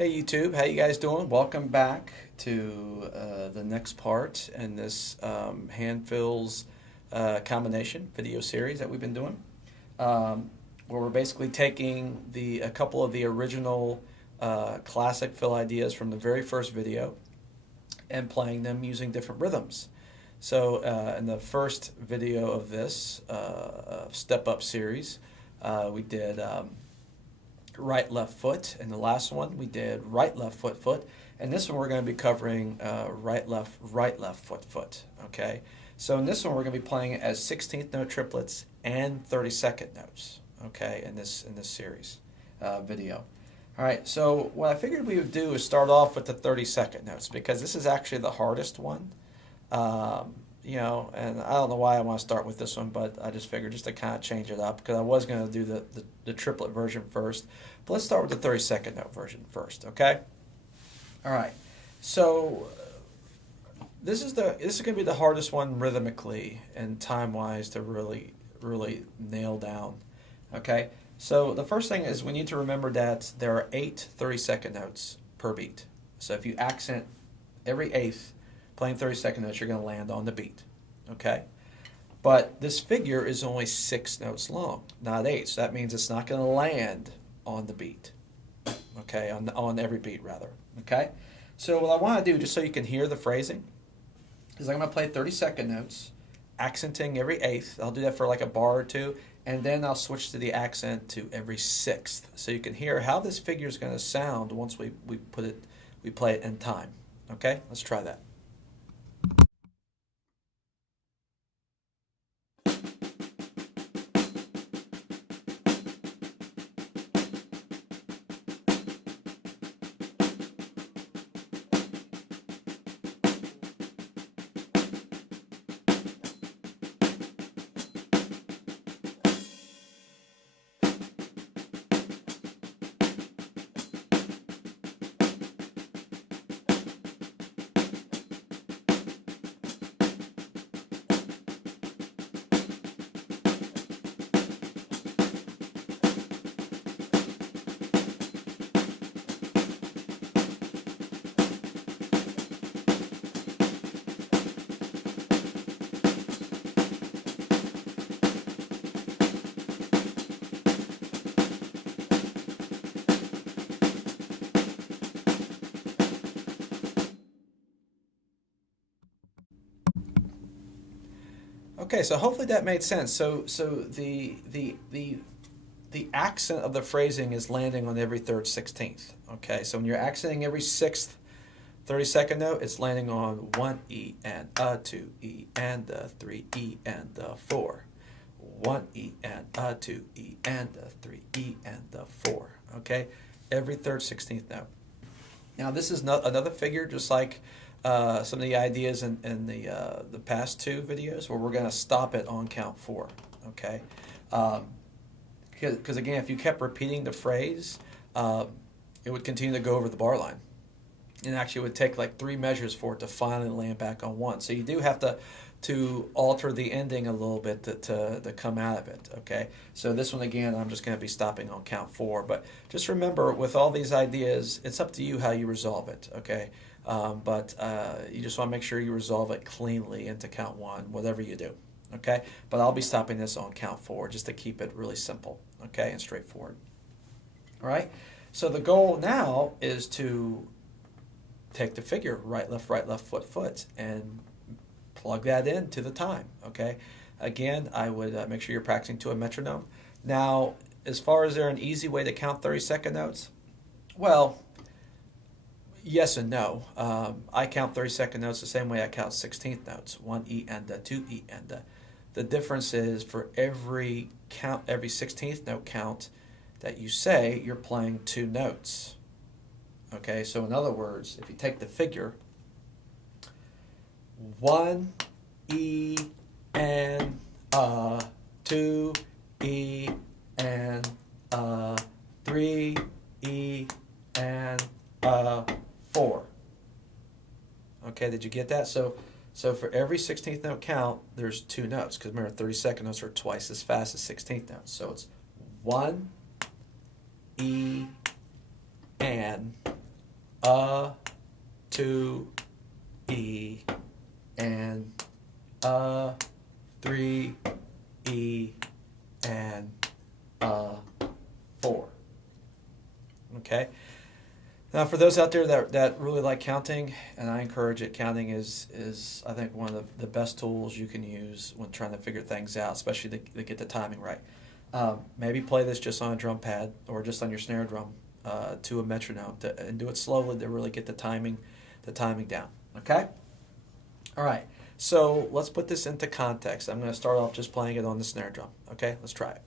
Hey YouTube, how you guys doing? Welcome back to the next part in this hand fills combination video series that we've been doing, where we're basically taking a couple of the original classic fill ideas from the very first video and playing them using different rhythms. So in the first video of this step up series, we did right left foot, and the last one we did right left foot foot, and this one we're going to be covering right left foot foot. Okay, so in this one we're going to be playing it as 16th note triplets and 32nd notes. Okay, in this series video. All right, so what I figured we would do is start off with the 32nd notes, because this is actually the hardest one. You know, and I don't know why I want to start with this one, but I just figured just to kind of change it up, because I was going to do the triplet version first. But let's start with the 32nd note version first, okay? All right. So this is going to be the hardest one rhythmically and time-wise to really nail down, okay? So the first thing is we need to remember that there are 8 32nd notes per beat. So if you accent every eighth playing 32nd notes, you're going to land on the beat, okay? But this figure is only 6 notes long, not 8. So that means it's not going to land on the beat, okay? On every beat, rather, okay? So what I want to do, just so you can hear the phrasing, is I'm going to play 32nd notes, accenting every eighth. I'll do that for like a bar or two, and then I'll switch to the accent to every sixth, so you can hear how this figure is going to sound once we play it in time. Okay, let's try that. Okay, so hopefully that made sense. So the accent of the phrasing is landing on every third 16th. Okay, so when you're accenting every sixth 32nd note, it's landing on 1 E and a 2 E and a 3 E and a 4. 1 E and a 2 E and a 3 E and a 4. Okay, every third 16th note. Now this is another figure, just like some of the ideas in the past 2 videos, where we're going to stop it on count 4. Okay, because again, if you kept repeating the phrase, it would continue to go over the bar line, and actually it would take like 3 measures for it to finally land back on 1. So you do have to alter the ending a little bit to come out of it. Okay, so this one again, I'm just going to be stopping on count 4. But just remember, with all these ideas, it's up to you how you resolve it. Okay, but you just want to make sure you resolve it cleanly into count 1, whatever you do. Okay, but I'll be stopping this on count 4 just to keep it really simple. Okay, and straightforward. All right. So the goal now is to take the figure right left foot foot and plug that into the time. Okay, again, I would make sure you're practicing to a metronome. Now, as far as there an easy way to count 32nd notes, well, yes and no. I count 32nd notes the same way I count 16th notes: 1 E and a 2 E and a. The difference is, for every 16th note count that you say, you're playing 2 notes. Okay, so in other words, if you take the figure 1 E and a, 2 E and a, 3 E and a, 4. Okay, did you get that? So for every 16th note count, there's 2 notes, because remember, 32nd notes are twice as fast as 16th notes. So it's 1 E and 2, E, and 3, E, and 4. Okay. Now, for those out there that really like counting, and I encourage it, counting is I think one of the best tools you can use when trying to figure things out, especially to get the timing right. Maybe play this just on a drum pad or just on your snare drum to a metronome, and do it slowly to really get the timing down. Okay. All right. So let's put this into context. I'm going to start off just playing it on the snare drum. Okay. Let's try it.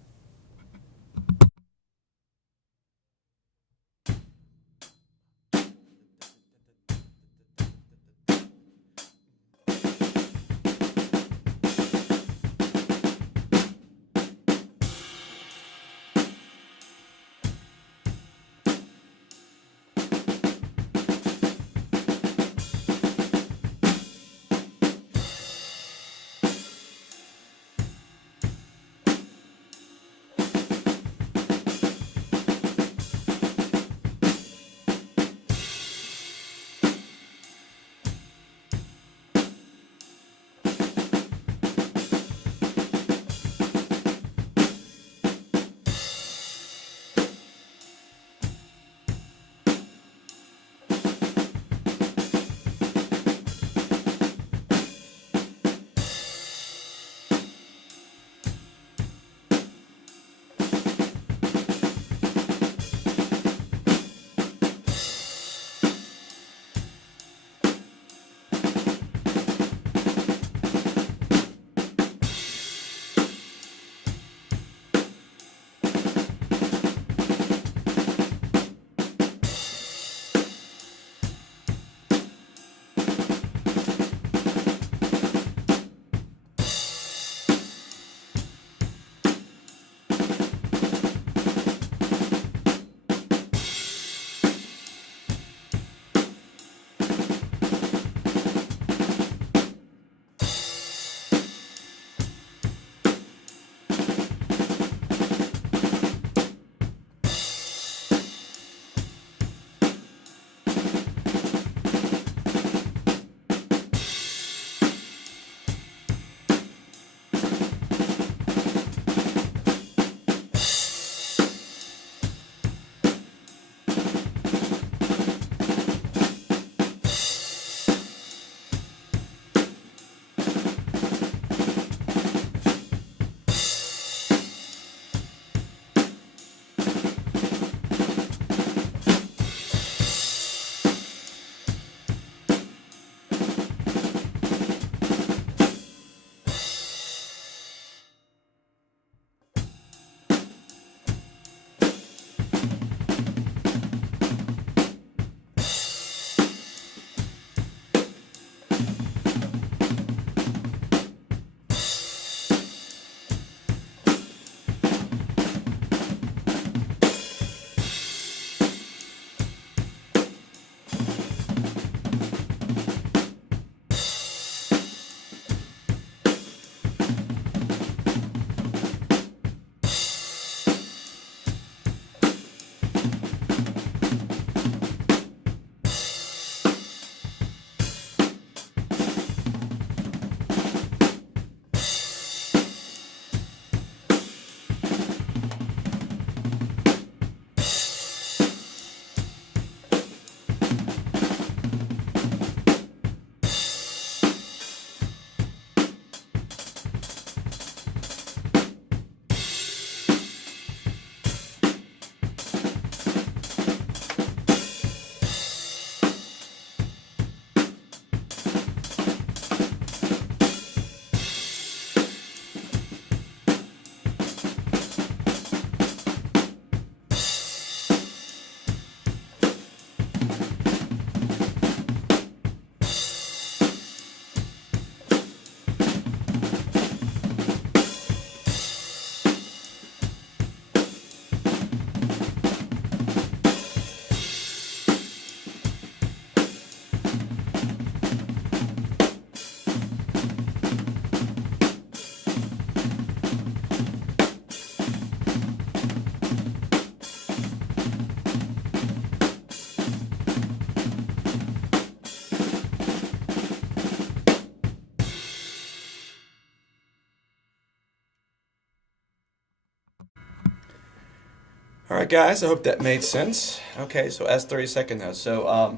right, guys, I hope that made sense. Okay, so as 30-second notes. So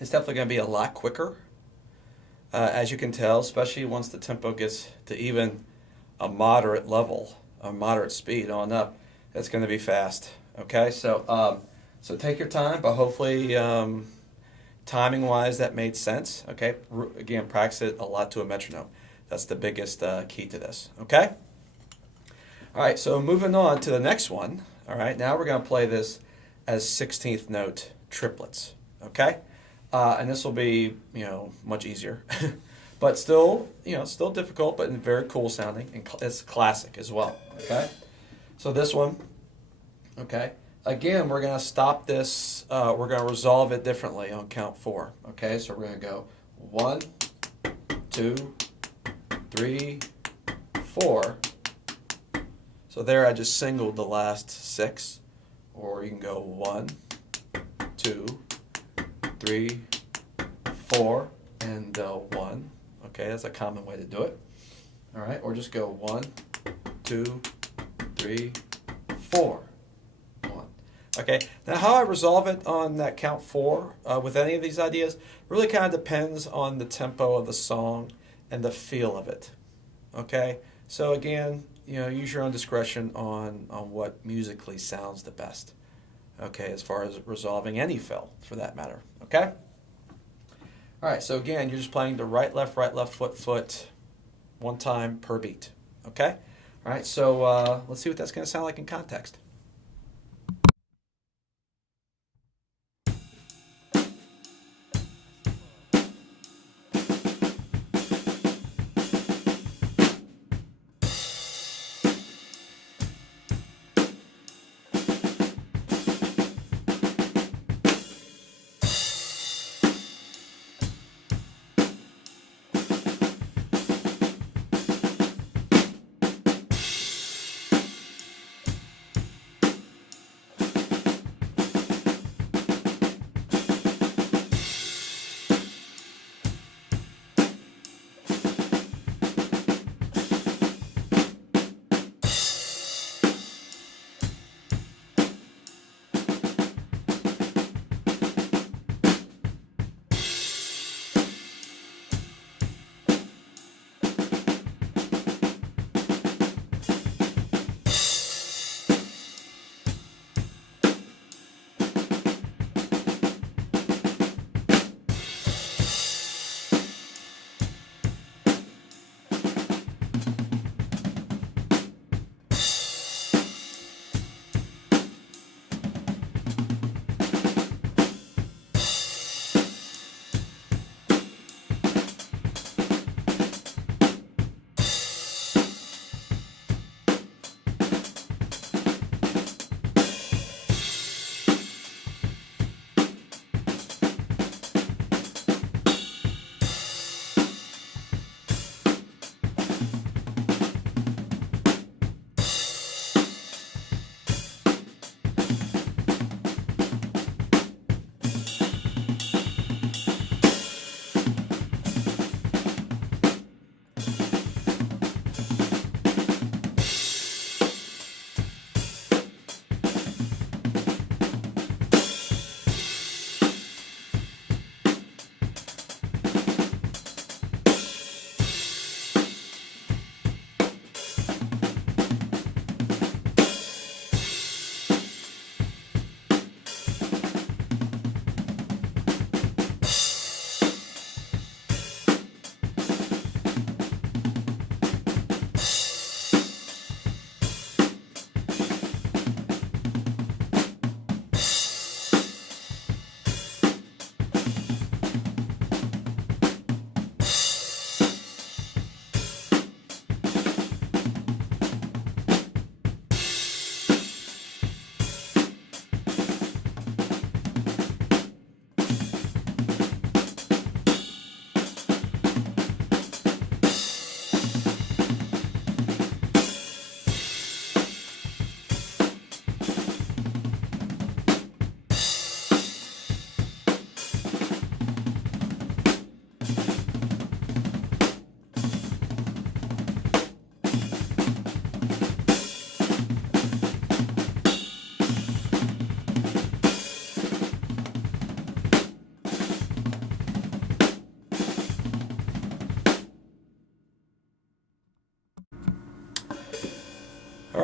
it's definitely going to be a lot quicker, as you can tell, especially once the tempo gets to even a moderate level, a moderate speed on up. It's going to be fast. Okay, so take your time, but hopefully timing-wise that made sense. Okay, again, practice it a lot to a metronome. That's the biggest key to this. Okay. All right, so moving on to the next one. All right, now we're going to play this as 16th note triplets. Okay, and this will be much easier, but still still difficult, but very cool sounding, and it's classic as well. Okay, so this one. Okay, again we're going to stop this. We're going to resolve it differently on count 4. Okay, so we're going to go 1, 2, 3, 4. So there I just singled the last 6, or you can go 1, 2, 3, 4, and 1. Okay, that's a common way to do it. All right, or just go 1, 2, 3, 4, 1. Okay, now how I resolve it on that count 4 with any of these ideas really kind of depends on the tempo of the song and the feel of it. Okay, so again, use your own discretion on what musically sounds the best. Okay, as far as resolving any fill for that matter. Okay? All right, so again, you're just playing the right, left, foot, one time per beat. Okay? All right, so let's see what that's going to sound like in context.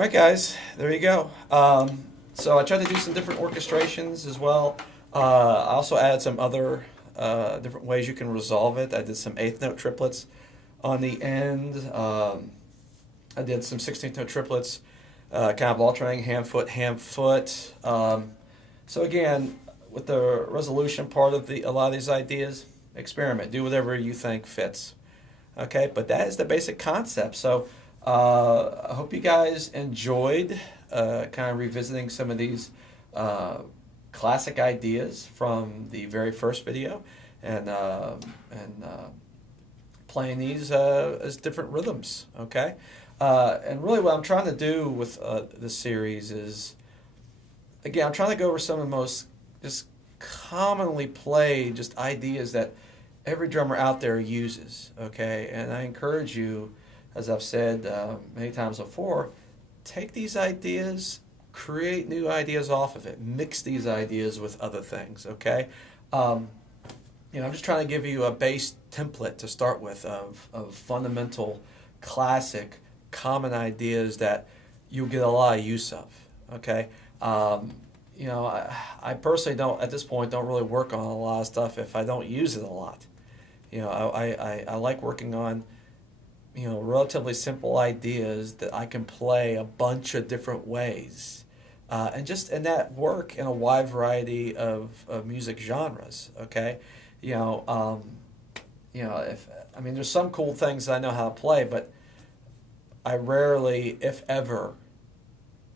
right, guys, there you go. So I tried to do some different orchestrations as well. I also added some other different ways you can resolve it. I did some eighth note triplets on the end. I did some 16th note triplets, kind of alternating hand, foot, hand, foot. So again, with the resolution part of a lot of these ideas, experiment. Do whatever you think fits. Okay, but that is the basic concept. So I hope you guys enjoyed kind of revisiting some of these classic ideas from the very first video and playing these as different rhythms. Okay, and really what I'm trying to do with this series is, again, I'm trying to go over some of the most just commonly played just ideas that every drummer out there uses, okay? And I encourage you, as I've said many times before, take these ideas, create new ideas off of it, mix these ideas with other things, okay? I'm just trying to give you a base template to start with of fundamental, classic, common ideas that you'll get a lot of use of, okay? I personally don't, at this point, don't really work on a lot of stuff if I don't use it a lot. I like working on, relatively simple ideas that I can play a bunch of different ways. And that work in a wide variety of music genres, okay? There's some cool things that I know how to play, but I rarely, if ever,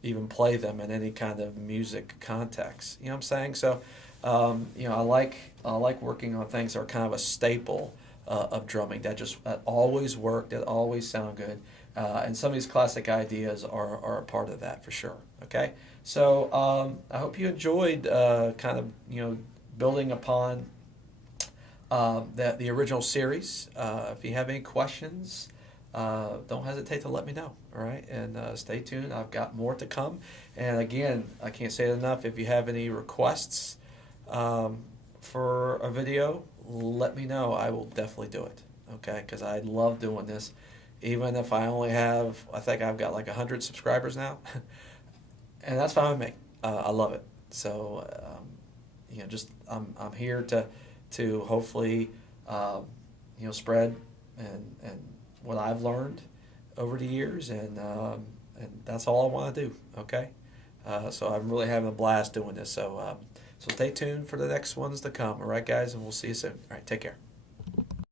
even play them in any kind of music context. You know what I'm saying? So, I like working on things that are kind of a staple of drumming that always work, that always sound good, and some of these classic ideas are a part of that for sure. Okay, so I hope you enjoyed building upon the original series. If you have any questions, don't hesitate to let me know, all right? And stay tuned. I've got more to come. And again, I can't say it enough. If you have any requests for a video, let me know. I will definitely do it, okay? Because I love doing this. Even if I only have, I think I've got like 100 subscribers now. And that's fine with me. I love it. So, I'm here to hopefully, spread and what I've learned over the years, and that's all I want to do. Okay, so I'm really having a blast doing this. So stay tuned for the next ones to come. All right, guys, and we'll see you soon. All right, take care.